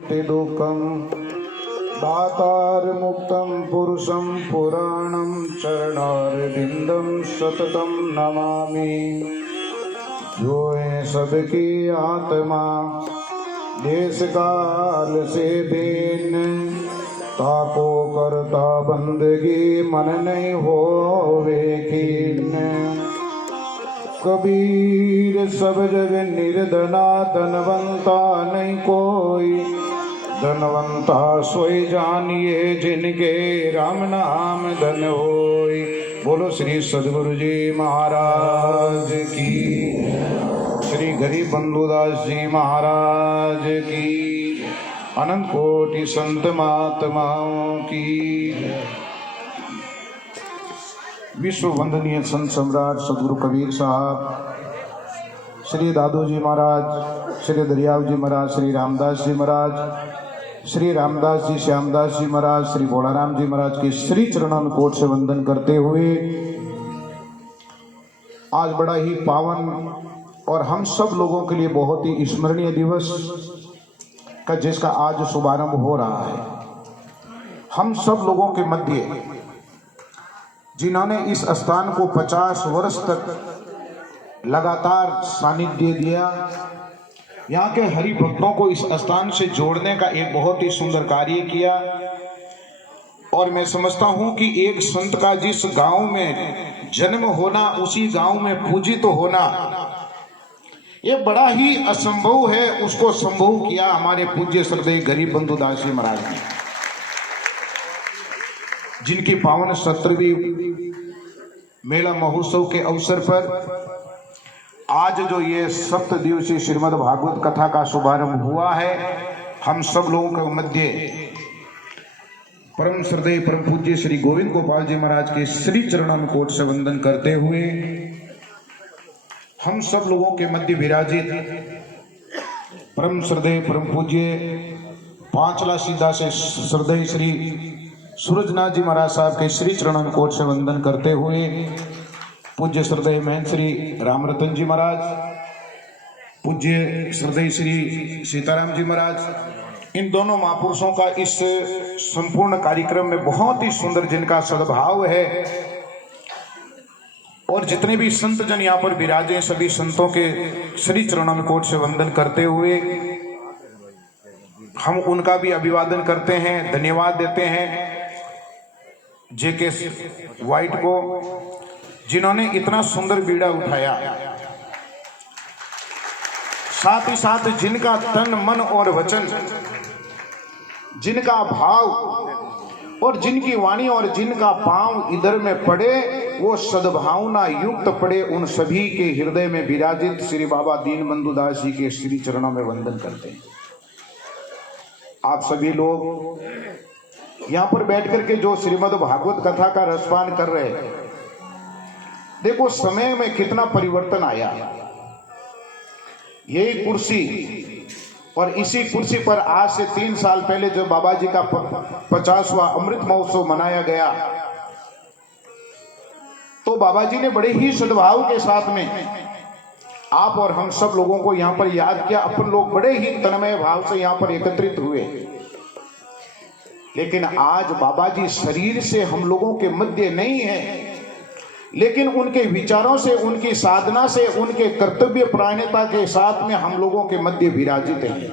दुःखं दातारमुक्तं पुरुषं पुराणं चरणारविन्दं सततं नमामि। जो है सबकी आत्मा देश काल से भिन्न, ताको करता बंदगी मन नहीं होवे कीन। कबीर सब जग निर्धना धनवंता नहीं कोई, धनवंता सोई जानिए जिनके राम नाम धन होई। बोलो श्री सद्गुरु जी महाराज की, श्री गरीब बंधुदास जी महाराज की, अनंत कोटि संत महात्माओं की। विश्व वंदनीय संत सम्राट सदगुरु कबीर साहब, श्री दादू जी महाराज, श्री दरियाव जी महाराज, श्री रामदास जी महाराज, श्री रामदास जी श्यामदास जी महाराज, श्री भोलाराम जी महाराज के श्री चरणों में कोट से वंदन करते हुए आज बड़ा ही पावन और हम सब लोगों के लिए बहुत ही स्मरणीय दिवस का जिसका आज शुभारंभ हो रहा है। हम सब लोगों के मध्य जिन्होंने इस स्थान को 50 वर्ष तक लगातार सानिध्य दिया, यहाँ के हरि भक्तों को इस स्थान से जोड़ने का एक बहुत ही सुंदर कार्य किया। और मैं समझता हूँ कि एक संत का जिस गांव में जन्म होना, उसी गांव में पूजित तो होना, ये बड़ा ही असंभव है। उसको संभव किया हमारे पूज्य श्रद्धेय गरीब बंधुदास जी महाराज ने, जिनकी पावन 17वीं मेला महोत्सव के अवसर पर आज जो ये 7 दिवसीय श्रीमद् भागवत कथा का शुभारंभ हुआ है, हम सब लोगों के मध्य परम श्रद्धेय परम पूज्य श्री गोविंद गोपाल जी महाराज के श्री चरणों में कोट से वंदन करते हुए हम सब लोगों के मध्य विराजित परम श्रद्धेय परम पूज्य पांचला सीधा से श्रद्धेय श्री सूरजनाथ जी महाराज साहब के श्री चरणों में कोट से वंदन करते हुए पूज्य श्रद्धेय महंत श्री रामरतन जी महाराज, पूज्य श्रद्धेय श्री सीताराम जी महाराज, इन दोनों महापुरुषों का इस संपूर्ण कार्यक्रम में बहुत ही सुंदर जिनका सद्भाव है, और जितने भी संत जन यहाँ पर विराजे सभी संतों के श्री चरणों में कोट से वंदन करते हुए हम उनका भी अभिवादन करते हैं, धन्यवाद देते हैं जेके वाइट को, जिन्होंने इतना सुंदर बीड़ा उठाया। साथ ही साथ जिनका तन मन और वचन, जिनका भाव और जिनकी वाणी और जिनका पांव इधर में पड़े, वो सद्भावना युक्त पड़े, उन सभी के हृदय में विराजित श्री बाबा दीनबंधु दास जी के श्री चरणों में वंदन करते हैं। आप सभी लोग यहाँ पर बैठ करके जो श्रीमद् भागवत कथा का रसपान कर रहे हैं, देखो समय में कितना परिवर्तन आया। यही कुर्सी और इसी कुर्सी पर आज से 3 साल पहले जो बाबा जी का 50वां अमृत महोत्सव मनाया गया, तो बाबा जी ने बड़े ही सद्भाव के साथ में आप और हम सब लोगों को यहाँ पर याद किया। अपन लोग बड़े ही तन्मय भाव से यहाँ पर एकत्रित हुए। लेकिन आज बाबा जी शरीर से हम लोगों के मध्य नहीं है, लेकिन उनके विचारों से, उनकी साधना से, उनके कर्तव्य परायणता के साथ में हम लोगों के मध्य विराजित हैं।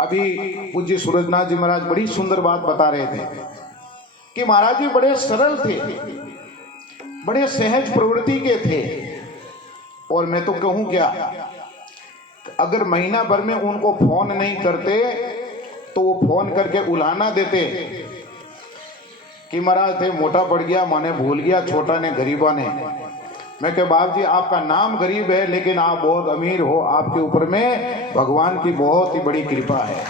अभी पूज्य सूरजनाथ जी महाराज बड़ी सुंदर बात बता रहे थे कि महाराज जी बड़े सरल थे, बड़े सहज प्रवृत्ति के थे। और मैं तो कहूं क्या, अगर महीना भर में उनको फोन नहीं करते तो वो फोन करके उलाना देते कि महाराज थे मोटा पड़ गया, माने भूल गया, छोटा ने गरीबा ने। मैं कह बाप जी आपका नाम गरीब है, लेकिन आप बहुत अमीर हो, आपके ऊपर में भगवान की बहुत ही बड़ी कृपा है।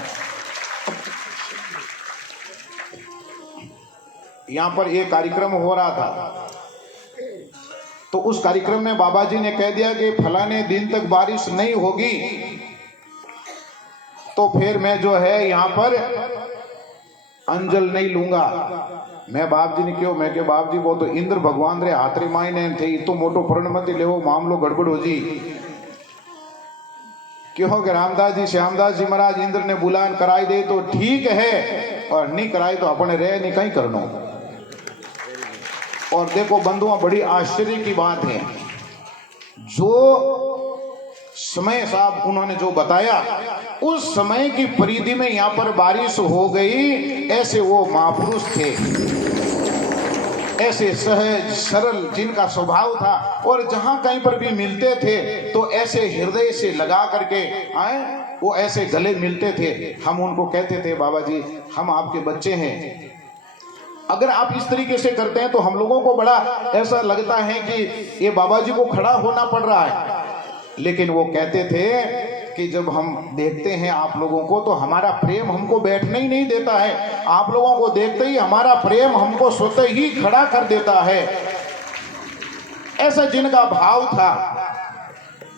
यहाँ पर एक कार्यक्रम हो रहा था, तो उस कार्यक्रम में बाबा जी ने कह दिया कि फलाने दिन तक बारिश नहीं होगी तो फिर मैं जो है यहाँ पर अंजल नहीं लूंगा। मैं बाप जी ने क्यों, मैं के बाप जी वो तो इंद्र भगवान रे हाथरी मायने थे, तो मोटो प्रण मत ले, मामलो गड़बड़ हो जी। क्यों कि रामदास जी श्यामदास जी महाराज इंद्र ने बुलान कराई दे तो ठीक है, और नहीं कराई तो अपने रह नहीं कहीं करनो। और देखो बंधुओं, बड़ी आश्चर्य की बात है, जो समय साहब उन्होंने जो बताया, उस समय की परिधि में यहाँ पर बारिश हो गई। ऐसे वो महापुरुष थे, ऐसे सहज सरल जिनका स्वभाव था, और जहां कहीं पर भी मिलते थे तो ऐसे हृदय से लगा करके आए, वो ऐसे गले मिलते थे। हम उनको कहते थे, बाबा जी हम आपके बच्चे हैं, अगर आप इस तरीके से करते हैं तो हम लोगों को बड़ा ऐसा लगता है कि ये बाबा जी को खड़ा होना पड़ रहा है। लेकिन वो कहते थे कि जब हम देखते हैं आप लोगों को तो हमारा प्रेम हमको बैठने ही नहीं देता है, आप लोगों को देखते ही हमारा प्रेम हमको स्वतः ही खड़ा कर देता है। ऐसा जिनका भाव था,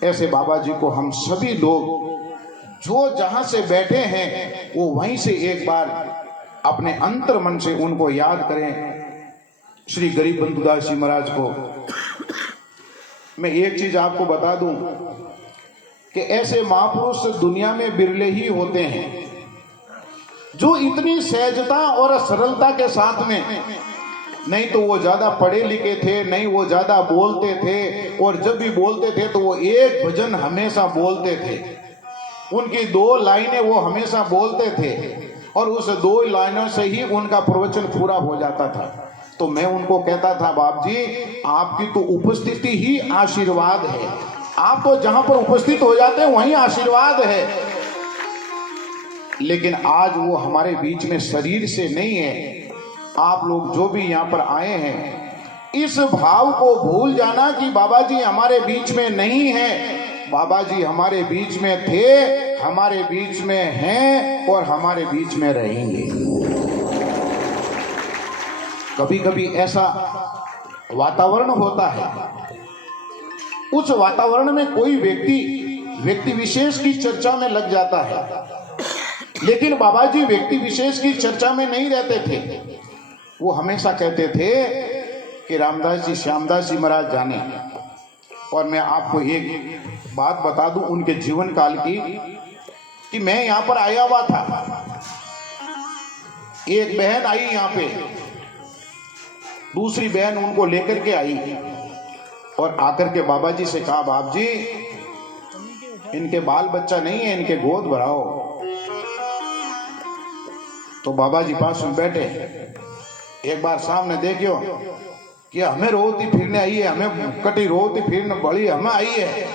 ऐसे बाबा जी को हम सभी लोग जो जहां से बैठे हैं वो वहीं से एक बार अपने अंतर मन से उनको याद करें, श्री गरीब बंधुदास जी महाराज को। मैं एक चीज आपको बता दूं कि ऐसे महापुरुष दुनिया में बिरले ही होते हैं जो इतनी सहजता और सरलता के साथ में, नहीं तो वो ज्यादा पढ़े लिखे थे, नहीं वो ज्यादा बोलते थे, और जब भी बोलते थे तो वो एक भजन हमेशा बोलते थे, उनकी 2 लाइनें वो हमेशा बोलते थे, और उस 2 लाइनों से ही उनका प्रवचन पूरा हो जाता था। तो मैं उनको कहता था, बाप जी आपकी तो उपस्थिति ही आशीर्वाद है, आप तो जहां पर उपस्थित हो जाते हैं वहीं आशीर्वाद है। लेकिन आज वो हमारे बीच में शरीर से नहीं है। आप लोग जो भी यहाँ पर आए हैं, इस भाव को भूल जाना कि बाबा जी हमारे बीच में नहीं है। बाबा जी हमारे बीच में थे, हमारे बीच में हैं, और हमारे बीच में रहेंगे। कभी कभी ऐसा वातावरण होता है, उस वातावरण में कोई व्यक्ति विशेष की चर्चा में लग जाता है, लेकिन बाबा जी व्यक्ति विशेष की चर्चा में नहीं रहते थे। वो हमेशा कहते थे कि रामदास जी श्यामदास जी महाराज जाने। और मैं आपको एक बात बता दूं उनके जीवन काल की, कि मैं यहां पर आया हुआ था, एक बहन आई यहां पे, दूसरी बहन उनको लेकर के आई और आकर के बाबा जी से कहा, बाप जी इनके बाल बच्चा नहीं है, इनके गोद भराओ। तो बाबा जी पास में बैठे, एक बार सामने देखियो कि हमें रोती फिरने आई है, हमें कटी रोती फिरने बड़ी हमें आई है,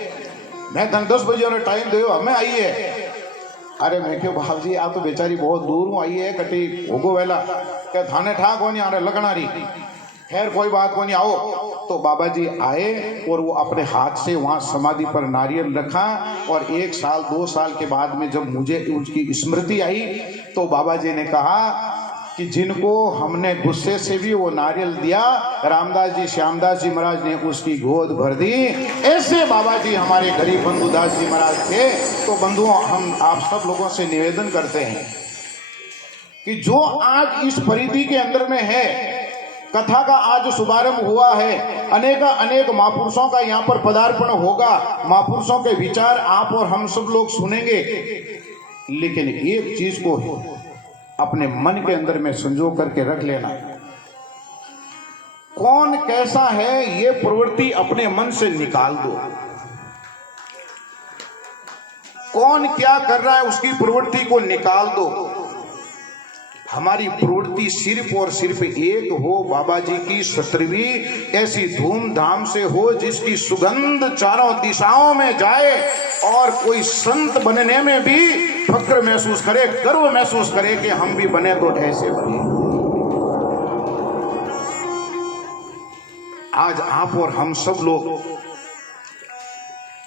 मैं तन 10 बजे टाइम दो हमें आई है। अरे मैं क्यों बाप जी आप तो बेचारी बहुत दूर आई है, कटी होगो वेला क्या थाने ठाक होनी आ रहे लगनारी, खैर कोई बात को नहीं आओ। तो बाबा जी आए और वो अपने हाथ से वहाँ समाधि पर नारियल रखा, और 1 साल 2 साल के बाद में जब मुझे उसकी स्मृति आई तो बाबा जी ने कहा कि जिनको हमने गुस्से से भी वो नारियल दिया, रामदास जी श्यामदास जी महाराज ने उसकी गोद भर दी। ऐसे बाबा जी हमारे गरीब बंधुदास जी महाराज थे। तो बंधुओं, हम आप सब लोगों से निवेदन करते हैं कि जो आज इस परिधि के अंदर में है, कथा का आज शुभारंभ हुआ है, अनेक महापुरुषों का यहाँ पर पदार्पण होगा, महापुरुषों के विचार आप और हम सब लोग सुनेंगे। लेकिन एक चीज को अपने मन के अंदर में संजो करके रख लेना, कौन कैसा है ये प्रवृत्ति अपने मन से निकाल दो। कौन क्या कर रहा है उसकी प्रवृत्ति को निकाल दो। हमारी प्रवृत्ति सिर्फ और सिर्फ एक हो, बाबा जी की 17वीं ऐसी धूमधाम से हो जिसकी सुगंध चारों दिशाओं में जाए, और कोई संत बनने में भी फक्र महसूस करे, गर्व महसूस करे कि हम भी बने तो ऐसे बने। आज आप और हम सब लोग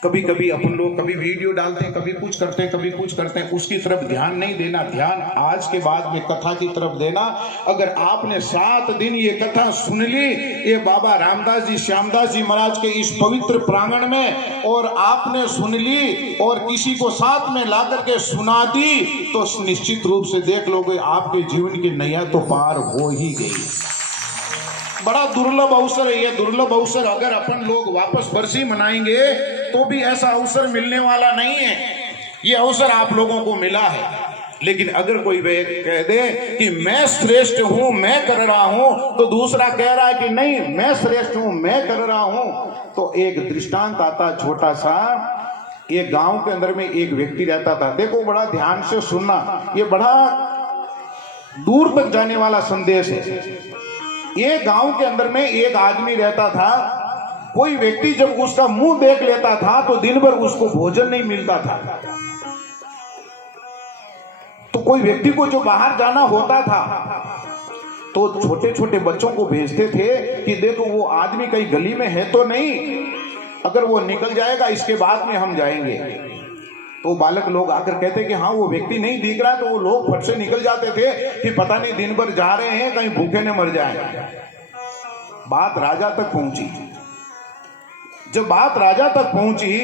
कभी कभी अपन लोग कभी वीडियो डालते हैं, कभी कुछ करते हैं, कभी कुछ करते हैं, उसकी तरफ ध्यान नहीं देना। ध्यान आज के बाद में कथा की तरफ देना। अगर आपने 7 दिन ये कथा सुन ली, ये बाबा रामदास जी श्यामदास जी महाराज के इस पवित्र प्रांगण में, और आपने सुन ली और किसी को साथ में ला करके सुना दी, तो निश्चित रूप से देख लोगे आपके जीवन की नैया तो पार हो ही गई। बड़ा दुर्लभ अवसर है ये, दुर्लभ अवसर। अगर अपन लोग वापस बरसी मनाएंगे तो भी ऐसा अवसर मिलने वाला नहीं है। ये अवसर आप लोगों को मिला है। लेकिन अगर कोई कह दे कि मैं श्रेष्ठ हूं, मैं कर रहा हूं, तो दूसरा कह रहा है कि नहीं मैं श्रेष्ठ हूं, मैं कर रहा हूं, तो एक दृष्टांत आता छोटा सा। एक गांव के अंदर में एक व्यक्ति रहता था। देखो बड़ा ध्यान से सुनना, ये बड़ा दूर तक जाने वाला संदेश है। ये गांव के अंदर में एक आदमी रहता था। कोई व्यक्ति जब उसका मुंह देख लेता था तो दिन भर उसको भोजन नहीं मिलता था। तो कोई व्यक्ति को जो बाहर जाना होता था तो छोटे छोटे बच्चों को भेजते थे कि देखो वो आदमी कहीं गली में है तो नहीं, अगर वो निकल जाएगा इसके बाद में हम जाएंगे। तो बालक लोग आकर कहते कि हाँ वो व्यक्ति नहीं दिख रहा, तो वो लोग फट से निकल जाते थे कि पता नहीं दिन भर जा रहे हैं कहीं भूखे न मर जाए। बात राजा तक पहुंची। जब बात राजा तक पहुंची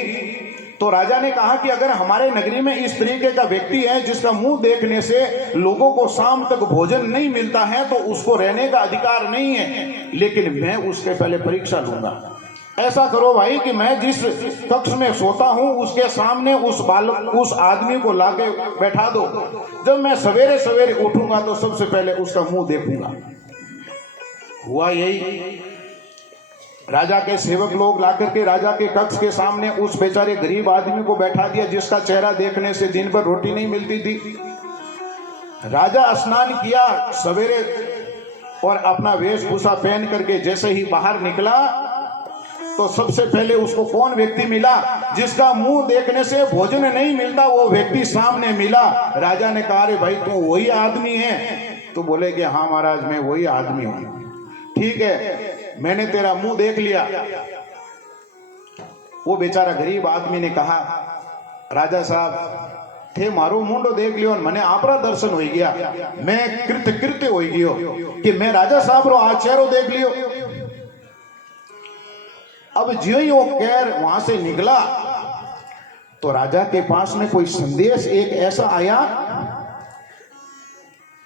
तो राजा ने कहा कि अगर हमारे नगरी में इस तरीके का व्यक्ति है जिसका मुंह देखने से लोगों को शाम तक भोजन नहीं मिलता है तो उसको रहने का अधिकार नहीं है, लेकिन मैं उसके पहले परीक्षा लूंगा। ऐसा करो भाई कि मैं जिस कक्ष में सोता हूं उसके सामने उस आदमी को लाके बैठा दो। जब मैं सवेरे सवेरे उठूंगा तो सबसे पहले उसका मुंह देखूंगा। हुआ यही। राजा के सेवक लोग लाकर के राजा के कक्ष के सामने उस बेचारे गरीब आदमी को बैठा दिया जिसका चेहरा देखने से दिन भर रोटी नहीं मिलती थी। राजा स्नान किया सवेरे और अपना वेशभूषा पहन करके जैसे ही बाहर निकला तो सबसे पहले उसको कौन व्यक्ति मिला जिसका मुंह देखने से भोजन नहीं मिलता, वो व्यक्ति सामने मिला। राजा ने कहा अरे भाई तू वही आदमी है? तो बोले कि हाँ महाराज मैं वही आदमी हूं। ठीक है, मैंने तेरा मुंह देख लिया। वो बेचारा गरीब आदमी ने कहा राजा साहब थे मारो मुंडो देख लियो, मैंने आपरा दर्शन हो गया, मैं कृत्य हो गयो कि मैं राजा साहब रो आज चेहरो देख लियो। अब ज्यों ही वो कैर वहां से निकला तो राजा के पास में कोई संदेश एक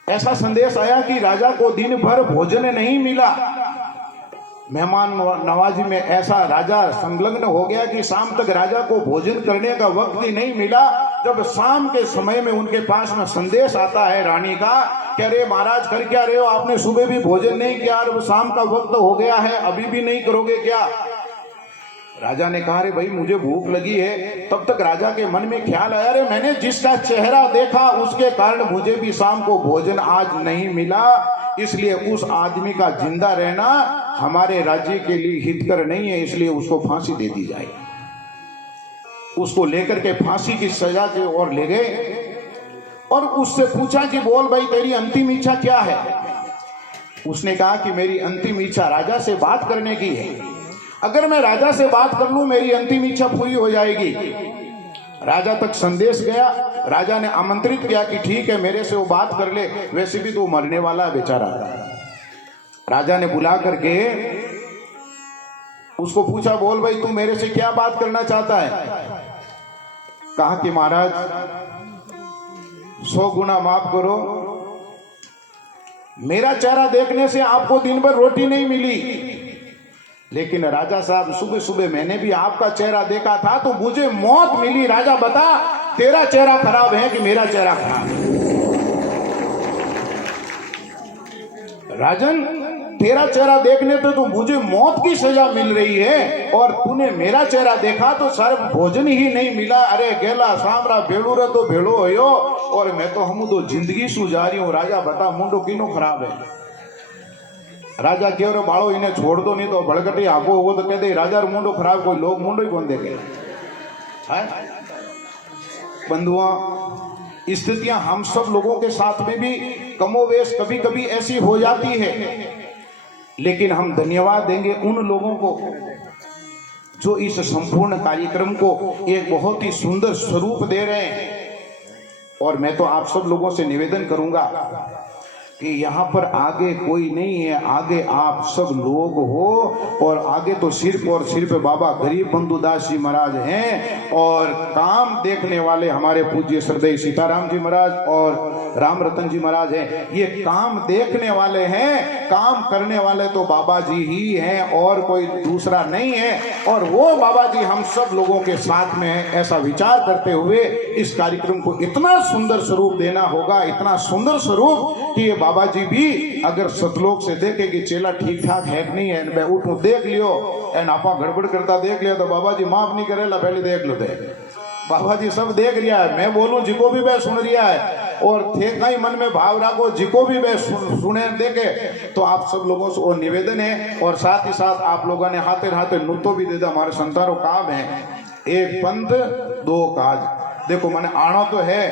ऐसा संदेश आया कि राजा को दिन भर भोजन नहीं मिला। मेहमान नवाजी में ऐसा राजा संलग्न हो गया कि शाम तक राजा को भोजन करने का वक्त ही नहीं मिला। जब शाम के समय में उनके पास में संदेश आता है रानी का कि अरे महाराज कर क्या रहे हो, आपने सुबह भी भोजन नहीं किया और शाम का वक्त हो गया है, अभी भी नहीं करोगे क्या? राजा ने कहा अरे भाई मुझे भूख लगी है। तब तक राजा के मन में ख्याल आया अरे मैंने जिसका चेहरा देखा उसके कारण मुझे भी शाम को भोजन आज नहीं मिला, इसलिए उस आदमी का जिंदा रहना हमारे राज्य के लिए हितकर नहीं है, इसलिए उसको फांसी दे दी जाए। उसको लेकर के फांसी की सजा की ओर ले गए और उससे पूछा कि बोल भाई तेरी अंतिम इच्छा क्या है? उसने कहा कि मेरी अंतिम इच्छा राजा से बात करने की है, अगर मैं राजा से बात कर लूं मेरी अंतिम इच्छा पूरी हो जाएगी। राजा तक संदेश गया। राजा ने आमंत्रित किया कि ठीक है मेरे से वो बात कर ले, वैसे भी तो मरने वाला है बेचारा। राजा ने बुला करके उसको पूछा बोल भाई तू मेरे से क्या बात करना चाहता है? कहा कि महाराज 100 गुना माफ करो, मेरा चेहरा देखने से आपको दिन भर रोटी नहीं मिली, लेकिन राजा साहब सुबह सुबह मैंने भी आपका चेहरा देखा था तो मुझे मौत मिली। राजा बता तेरा चेहरा खराब है कि मेरा चेहरा खराब है? राजन तेरा चेहरा देखने पे तो मुझे मौत की सजा मिल रही है और तूने मेरा चेहरा देखा तो सर भोजन ही नहीं मिला। अरे गेला सामरा भेड़ू रे तो भेड़ो हो और मैं तो हम तो जिंदगी सू जा रही हूँ। राजा बता मुंडो किनो खराब है? राजा कह रहे बाड़ो इन्हें छोड़ दो नहीं तो भड़कटी आगो हो तो कहते राजा मुंडो खराब, कोई लोग मुंडो ही कौन देखे। बंधुओं स्थितियां हम सब लोगों के साथ में भी कमोवेश कभी कभी ऐसी हो जाती है, लेकिन हम धन्यवाद देंगे उन लोगों को जो इस संपूर्ण कार्यक्रम को एक बहुत ही सुंदर स्वरूप दे रहे हैं। और मैं तो आप सब लोगों से निवेदन करूंगा कि यहाँ पर आगे कोई नहीं है, आगे आप सब लोग हो। और आगे तो सिर्फ और सिर्फ बाबा गरीब बंधुदास जी महाराज हैं और काम देखने वाले हमारे पूज्य श्रद्धेय सीताराम जी महाराज और राम रतन जी महाराज हैं। ये काम देखने वाले हैं, काम करने वाले तो बाबा जी ही हैं और कोई दूसरा नहीं है। और वो बाबा जी हम सब लोगों के साथ में है, ऐसा विचार करते हुए इस कार्यक्रम को इतना सुंदर स्वरूप देना होगा, इतना सुंदर स्वरूप कि ये बाबा जी भी अगर सतलोक से देखे कि चेला ठीक ठाक है कि नहीं है, मैं उठो देख लियो एन आपा गड़बड़ करता देख लिया तो बाबा जी माफ नहीं करेला, पहले देख लो। बाबा जी सब देख रिया है, मैं बोलूं जिको भी मैं सुन रिया है और थे कहीं मन में भाव राखो जिको भी मैं सुने देखे। तो आप सब लोगों से वो निवेदन है और साथ ही साथ आप लोगों ने हाथे हाथे नुतो भी दे दिया। हमारे संतारों काम है, एक पंथ दो काज। देखो मैंने आना तो है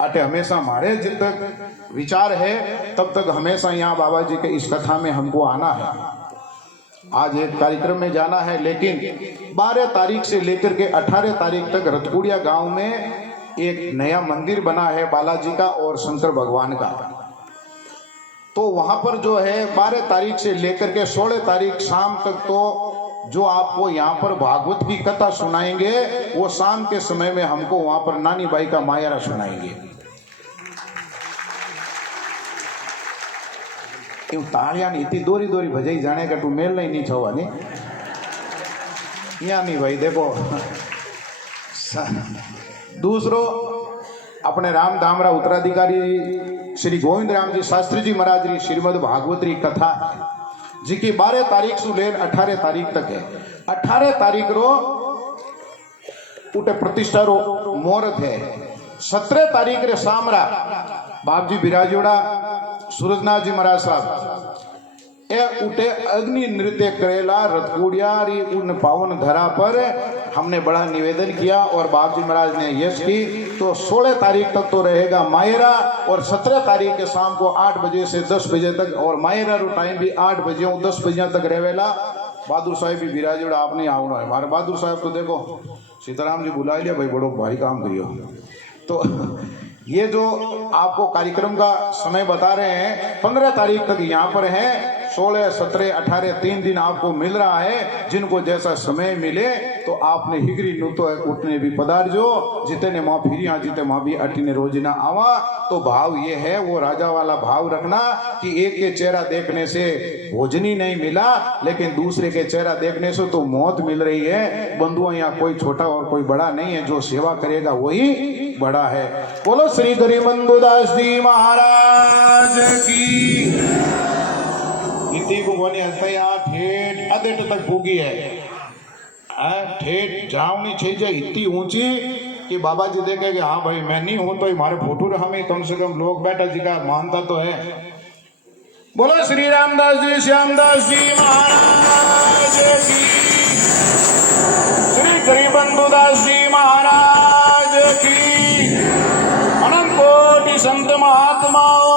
अटे हमेशा हमारे जब तक विचार है तब तक हमेशा यहाँ बाबा जी के इस कथा में हमको आना है। आज एक कार्यक्रम में जाना है, लेकिन 12 तारीख से लेकर के 18 तारीख तक रतकुड़िया गांव में एक नया मंदिर बना है बालाजी का और शंकर भगवान का। तो वहां पर जो है 12 तारीख से लेकर के 16 तारीख शाम तक तो जो आपको यहाँ पर भागवत की कथा सुनाएंगे वो शाम के समय में हमको वहां पर नानी बाई का मायरा सुनाएंगे। क्यों तालियां इतनी दोरी दोरी भजाई जाने का तू मेल नहीं छवा नहीं या नहीं भाई। देखो दूसरो अपने राम धामरा उत्तराधिकारी श्री गोविंद राम जी शास्त्री जी महाराज री श्रीमद भागवत री कथा जी की 12 तारीख से लेकर 18 तारीख तक है। 18 तारीख रो उठे प्रतिष्ठा रो मुहूर्त है। 17 तारीख रे सामरा बाप जी बिराजोड़ा सूरजनाथ जी महाराज साहब ए उठे अग्नि नृत्य करेला रतकुड़िया री उन पावन धरा पर हमने बड़ा निवेदन किया और बाप जी महाराज ने यश की। तो 16 तारीख तक तो रहेगा मायरा और 17 तारीख के शाम को 8 बजे से 10 बजे तक और मायरा रो टाइम भी 8 बजे और 10 बजे तक रहेला। बहादुर साहब भी बिराजोड़ा आपने आना है। हमारे बहादुर साहब तो देखो सीताराम जी बुला लिया भाई, बड़ो भारी काम करियो। तो ये जो आपको कार्यक्रम का समय बता रहे हैं 15 तारीख तक यहाँ पर है। 16, 17, 18 3 दिन आपको मिल रहा है। जिनको जैसा समय मिले तो आपने हिगरी नुतो उठने भी पधारजो, जितने माँ फिर यहाँ जितने माँ भी अटीने रोज ना आवा। तो भाव ये है वो राजा वाला भाव रखना कि एक के चेहरा देखने से भोजन ही नहीं मिला, लेकिन दूसरे के चेहरा देखने से तो मौत मिल रही है। बंधुओं यहाँ कोई छोटा और कोई बड़ा नहीं है, जो सेवा करेगा वही बड़ा है। बोलो श्री गरीब बंधुदास जी महाराज की। इतनी भगवानी हस्तया ठेठ अदेट तक भूगी है। ठेठ जावनी छे इतनी ऊंची कि बाबा जी देखे कि हाँ भाई मैं नहीं हूं तो हमारे फोटो हमें कम से कम लोग बैठा जी का मानता तो है। बोलो श्री रामदास जी श्यामदास जी महाराज की, श्री गरीब बंधुदास जी महाराज की, अनंत कोटि संत महात्माओं